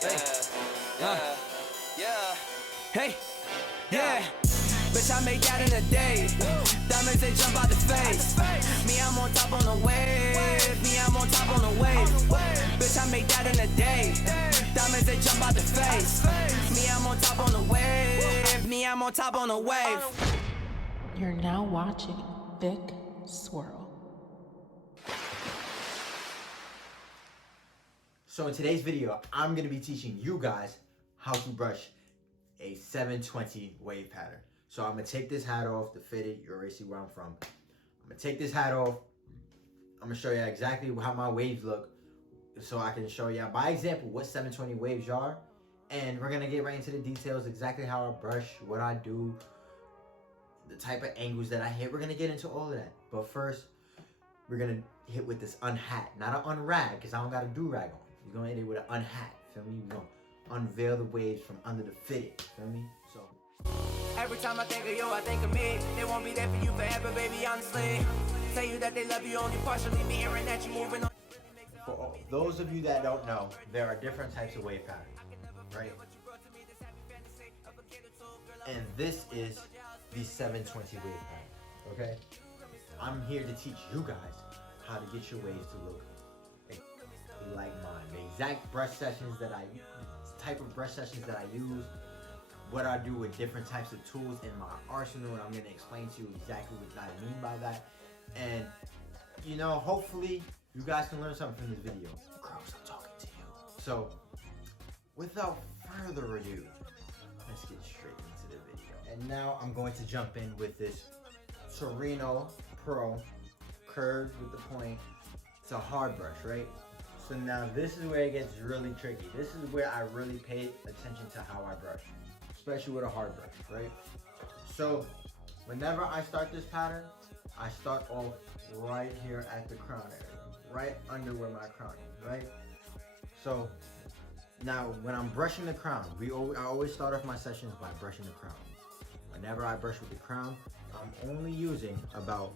Hey, yeah. Bitch, I made that in a day. Diamonds, they jump out the face. Me, I'm on top on the wave. Me, I'm on top on the wave. Bitch, I made that in a day. Diamonds, they jump out the face. Me, I'm on top on the wave. Me, I'm on top on the wave. You're now watching Vic Swirl. So in today's video, I'm going to be teaching you guys how to brush a 720 wave pattern. So I'm going to take this hat off, the fitted, you already see where I'm from. I'm going to take this hat off. I'm going to show you exactly how my waves look so I can show you by example what 720 waves are. And we're going to get right into the details, exactly how I brush, what I do, the type of angles that I hit. We're going to get into all of that. But first, we're going to hit with this unhat, not an unrag, because I don't got a do-rag on. You're going to hit it with an unhat, feel me? We're going to unveil the waves from under the fitted, feel me? So every time I think of you, I think of me. They won't be there for you forever, baby, honestly. Tell you that they love you only partially, me hearing that you moving on. For those of you that don't know, there are different types of wave patterns, right? And this is the 720 wave pattern, okay? I'm here to teach you guys how to get your waves to look like mine. The exact brush sessions that type of brush sessions that I use, what I do with different types of tools in my arsenal, and I'm going to explain to you exactly what I mean by that. And, you know, hopefully you guys can learn something from this video. Gross, I'm talking to you. So, without further ado, let's get straight into the video. And now I'm going to jump in with this Torino Pro curved with the point. It's a hard brush, right? So now this is where it gets really tricky. This is where I really pay attention to how I brush, especially with a hard brush, right? So whenever I start this pattern, I start off right here at the crown area, right under where my crown is, right? So now when I'm brushing the crown, I always start off my sessions by brushing the crown. Whenever I brush with the crown, I'm only using about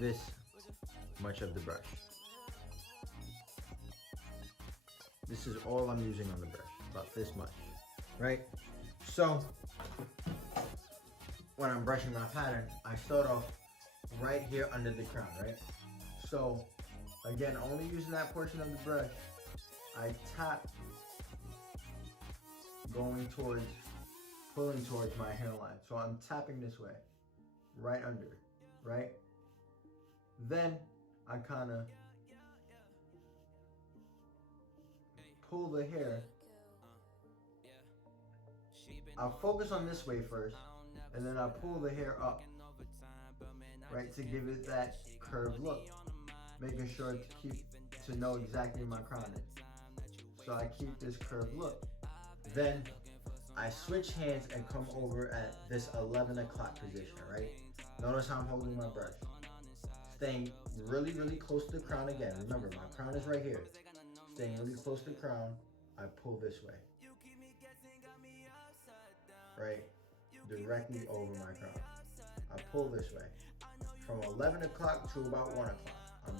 this much of the brush. This is all I'm using on the brush, about this much, right? So when I'm brushing my pattern, I start off right here under the crown, right? So again, only using that portion of the brush, I tap pulling towards my hairline. So I'm tapping this way, right under, right? Then I kind of pull the hair. I'll focus on this way first, and then I pull the hair up, right, to give it that curved look, making sure to know exactly where my crown is. So I keep this curved look. Then I switch hands and come over at this 11 o'clock position, right? Notice how I'm holding my brush. Staying really, really close to the crown again. Remember, my crown is right here. Staying really close to the crown, I pull this way. Right? Directly over my crown. I pull this way. From 11 o'clock to about 1 o'clock. I'm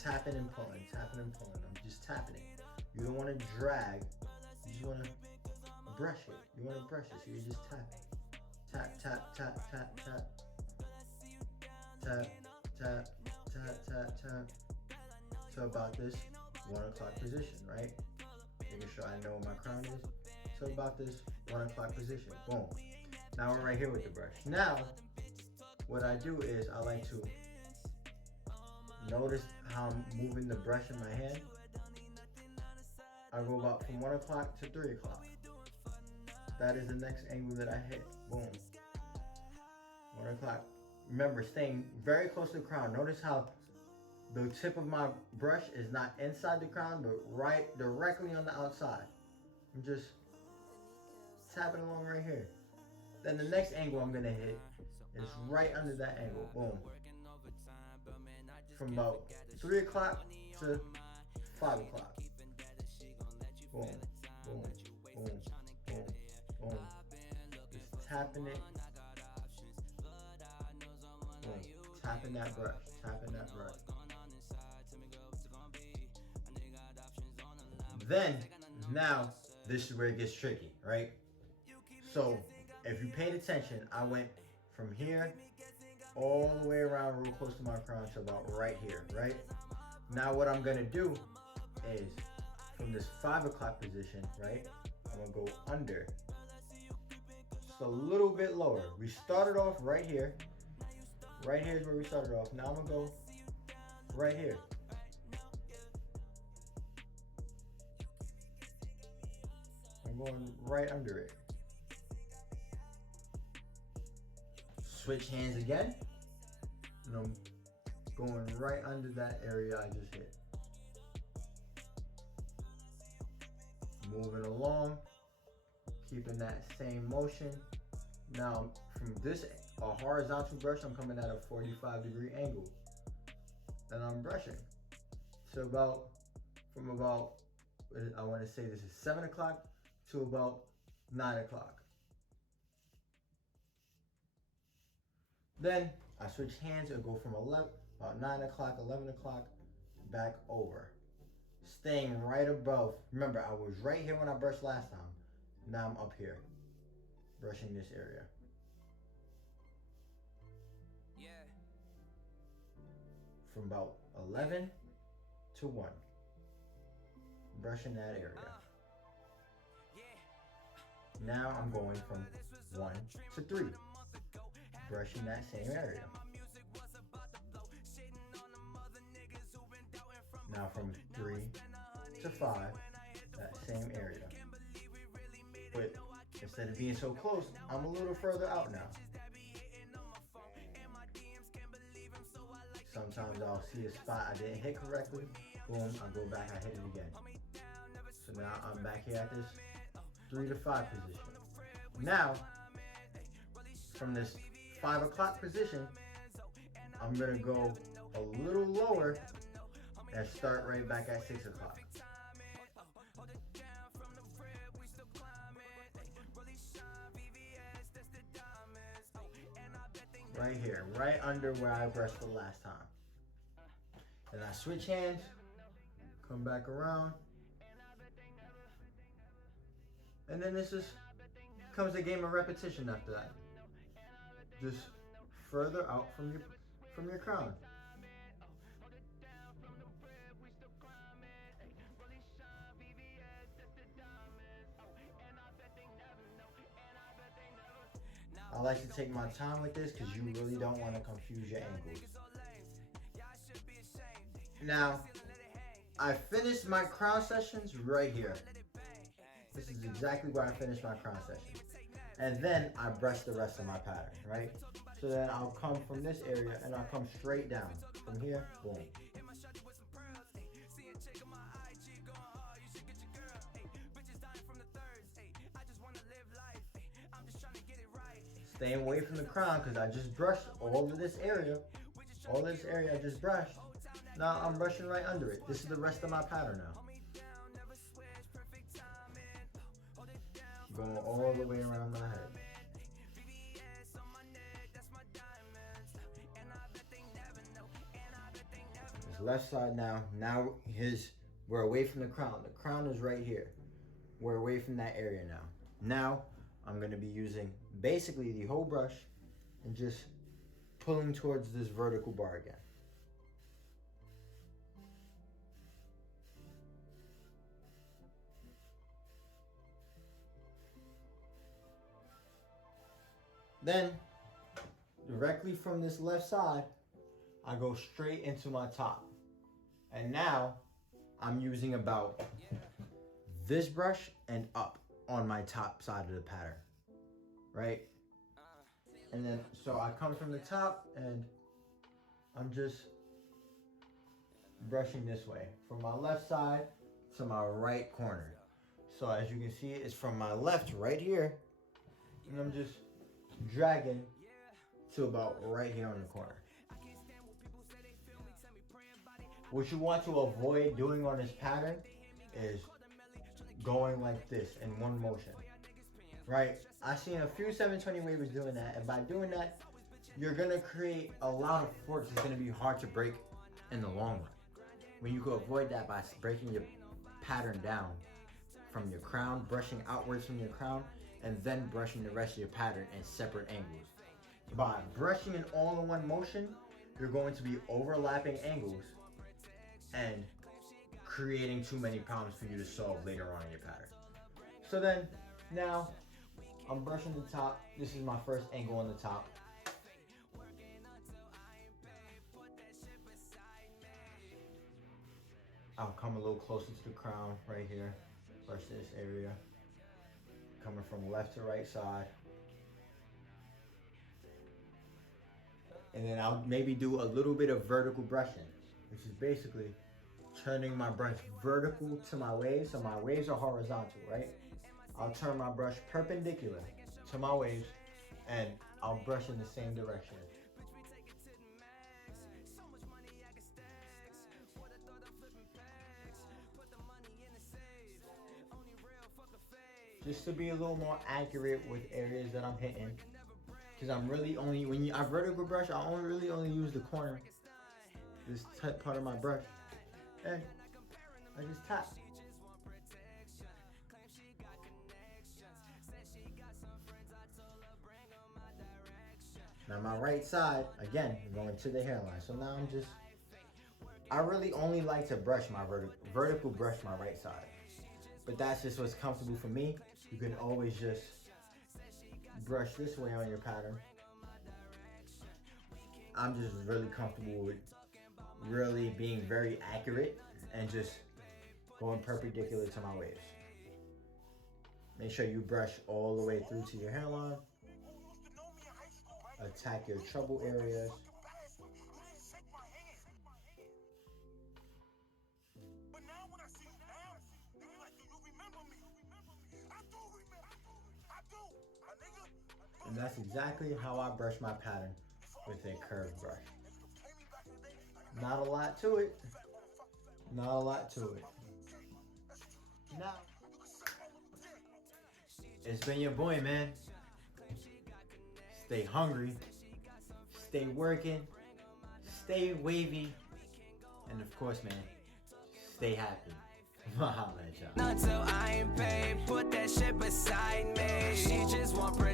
tapping and pulling, tapping and pulling. I'm just tapping it. You don't want to drag. You just want to brush it. You want to brush it, so you're just tapping. Tap, tap, tap, tap, tap. Tap, tap, tap, tap, tap. So about this 1 o'clock position, right? Making sure I know where my crown is. So about this 1 o'clock position, boom. Now we're right here with the brush. Now, what I do is I like to notice how I'm moving the brush in my hand. I go about from 1 o'clock to 3 o'clock. That is the next angle that I hit, boom. 1 o'clock. Remember, staying very close to the crown. Notice how the tip of my brush is not inside the crown, but right directly on the outside. I'm just tapping along right here. Then the next angle I'm gonna hit is right under that angle, boom. From about 3 o'clock to 5 o'clock. Boom, boom, boom, boom, boom. Just tapping it. Boom. Tapping that brush, tapping that brush. Then, now, this is where it gets tricky, right? So, if you paid attention, I went from here all the way around real close to my crown to about right here, right? Now what I'm gonna do is, from this 5 o'clock position, right? I'm gonna go under, just a little bit lower. We started off right here. Right here is where we started off. Now I'm gonna go right here. I'm going right under it. Switch hands again. And I'm going right under that area I just hit. Moving along, keeping that same motion. Now from this horizontal brush, I'm coming at a 45-degree angle. And I'm brushing. So from about, I want to say this is 7 o'clock to about 9 o'clock. Then I switch hands and go from about 9 o'clock, 11 o'clock, back over. Staying right above. Remember, I was right here when I brushed last time. Now I'm up here, brushing this area. From about 11 to 1, brushing that area. Now I'm going from 1 to 3, brushing that same area. Now from 3 to 5, that same area. But instead of being so close, I'm a little further out now. Sometimes I'll see a spot I didn't hit correctly. Boom, I go back, I hit it again. So now I'm back here at this 3 to 5 position. Now, from this 5 o'clock position, I'm gonna go a little lower and start right back at 6 o'clock. Right here, right under where I brushed the last time. Then I switch hands, come back around. And then this is comes a game of repetition after that. Just further out from your crown. I like to take my time with this because you really don't want to confuse your angles. Now, I finished my crown sessions right here. This is exactly where I finished my crown session. And then I brush the rest of my pattern, right? So then I'll come from this area and I'll come straight down. From here, boom. Staying away from the crown because I just brushed all of this area. All this area I just brushed. Now I'm brushing right under it. This is the rest of my pattern now. Going all the way around my head. This left side now. Now we're away from the crown. The crown is right here. We're away from that area now. Now I'm going to be using basically the whole brush and just pulling towards this vertical bar again. Then, directly from this left side, I go straight into my top. And now, I'm using about this brush and up on my top side of the pattern, right? And then, so I come from the top and I'm just brushing this way from my left side to my right corner. So as you can see, it's from my left right here, and I'm just dragging to about right here on the corner. What you want to avoid doing on this pattern is going like this in one motion, right? I've seen a few 720 wavers doing that, and by doing that, you're gonna create a lot of forks. It's gonna be hard to break in the long run. When you could avoid that by breaking your pattern down from your crown, brushing outwards from your crown, and then brushing the rest of your pattern in separate angles. By brushing in all in one motion, you're going to be overlapping angles and creating too many problems for you to solve later on in your pattern. So then, now, I'm brushing the top. This is my first angle on the top. I'll come a little closer to the crown right here. Brush this area. Coming from left to right side. And then I'll maybe do a little bit of vertical brushing, which is basically turning my brush vertical to my waves. So my waves are horizontal, right? I'll turn my brush perpendicular to my waves and I'll brush in the same direction. Just to be a little more accurate with areas that I'm hitting. Because I'm really only, when I vertical brush, I only use the corner, this tight part of my brush. And I just tap. Now my right side, again, going to the hairline. So now I really only like to brush my vertical brush my right side. But that's just what's comfortable for me. You can always just brush this way on your pattern. I'm just really comfortable with really being very accurate and just going perpendicular to my waves. Make sure you brush all the way through to your hairline. Attack your trouble areas. And that's exactly how I brush my pattern with a curved brush. Not a lot to it. Not a lot to it. Now, it's been your boy, man. Stay hungry. Stay working. Stay wavy. And of course, man, stay happy. Holla at y'all. Until I ain't paid, put that shit beside me. She just want protection.